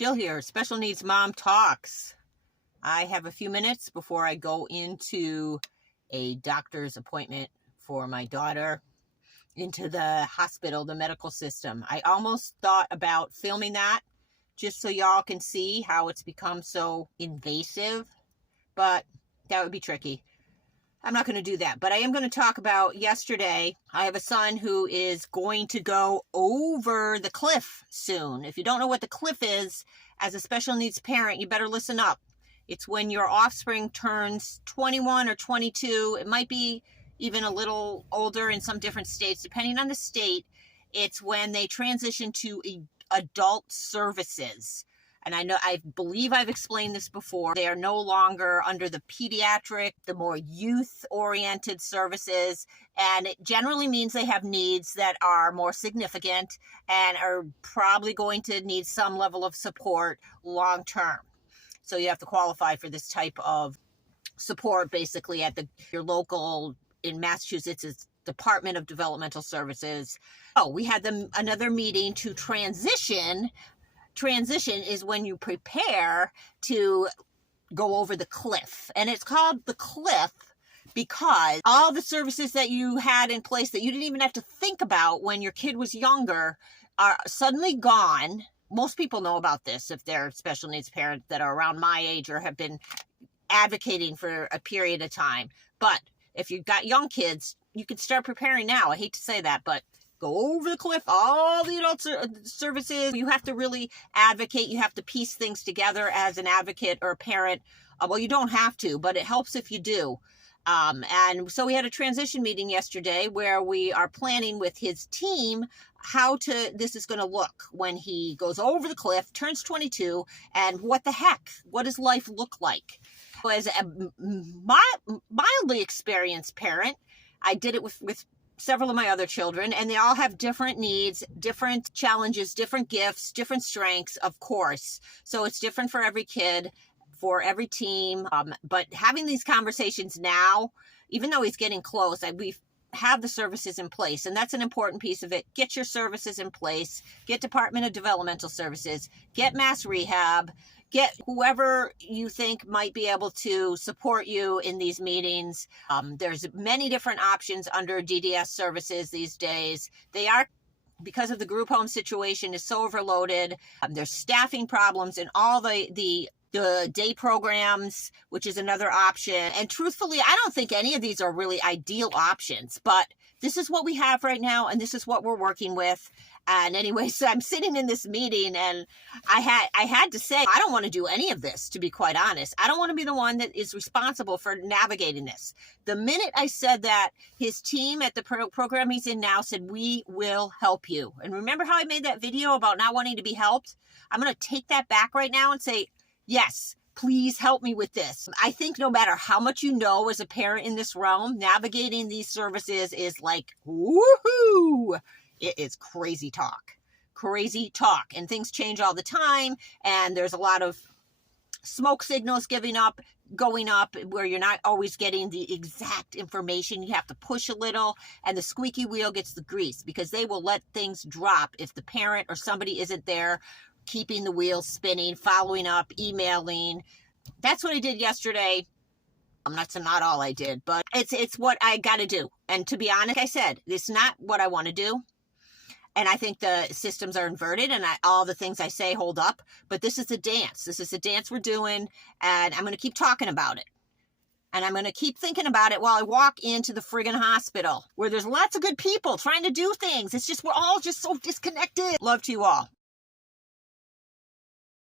Jill here, Special Needs Mom Talks. I have a few minutes before I go into a doctor's appointment for my daughter into the hospital, the medical system. I almost thought about filming that just so y'all can see how it's become so invasive, but that would be tricky. I'm not going to do that, but I am going to talk about yesterday. I have a son who is going to go over the cliff soon. If you don't know what the cliff is, as a special needs parent, you better listen up. It's when your offspring turns 21 or 22. It might be even a little older in some different states, depending on the state. It's when they transition to adult services. And I believe I've explained this before. They are no longer under the pediatric, the more youth-oriented services. And it generally means they have needs that are more significant and are probably going to need some level of support long-term. So you have to qualify for this type of support, basically, at your local, in Massachusetts, it's Department of Developmental Services. Oh, we had another meeting to transition. Transition is when you prepare to go over the cliff, and it's called the cliff because all the services that you had in place that you didn't even have to think about when your kid was younger are suddenly gone. Most people know about this if they're special needs parents that are around my age or have been advocating for a period of time. But if you've got young kids, you can start preparing now. I hate to say that, but go over the cliff, all the adult services. You have to really advocate. You have to piece things together as an advocate or a parent. Well, you don't have to, but it helps if you do. And so we had a transition meeting yesterday where we are planning with his team how this is going to look when he goes over the cliff, turns 22, and what the heck? What does life look like? As a mildly experienced parent, I did it with several of my other children, and they all have different needs, different challenges, different gifts, different strengths, of course. So it's different for every kid, for every team. But having these conversations now, even though he's getting close, we have the services in place, and that's an important piece of it. Get your services in place. Get Department of Developmental Services. Get mass rehab. Get whoever you think might be able to support you in these meetings. There's many different options under DDS services these days. They are, because of the group home situation is so overloaded. There's staffing problems in all the day programs, which is another option. And truthfully, I don't think any of these are really ideal options, but this is what we have right now, and this is what we're working with. And anyway, so I'm sitting in this meeting, and I had to say, I don't want to do any of this, to be quite honest. I don't want to be the one that is responsible for navigating this. The minute I said that, his team at the program he's in now said, we will help you. And remember how I made that video about not wanting to be helped? I'm going to take that back right now and say, yes, please help me with this. I think no matter how much you know as a parent in this realm, navigating these services is like, woohoo! It is crazy talk, and things change all the time. And there's a lot of smoke signals going up where you're not always getting the exact information. You have to push a little, and the squeaky wheel gets the grease because they will let things drop if the parent or somebody isn't there keeping the wheels spinning, following up, emailing. That's what I did yesterday. That's not all I did, but it's what I got to do. And to be honest, like I said, it's not what I want to do. And I think the systems are inverted, and all the things I say hold up. But this is a dance. This is a dance we're doing, and I'm going to keep talking about it. And I'm going to keep thinking about it while I walk into the friggin' hospital, where there's lots of good people trying to do things. It's just, we're all just so disconnected. Love to you all.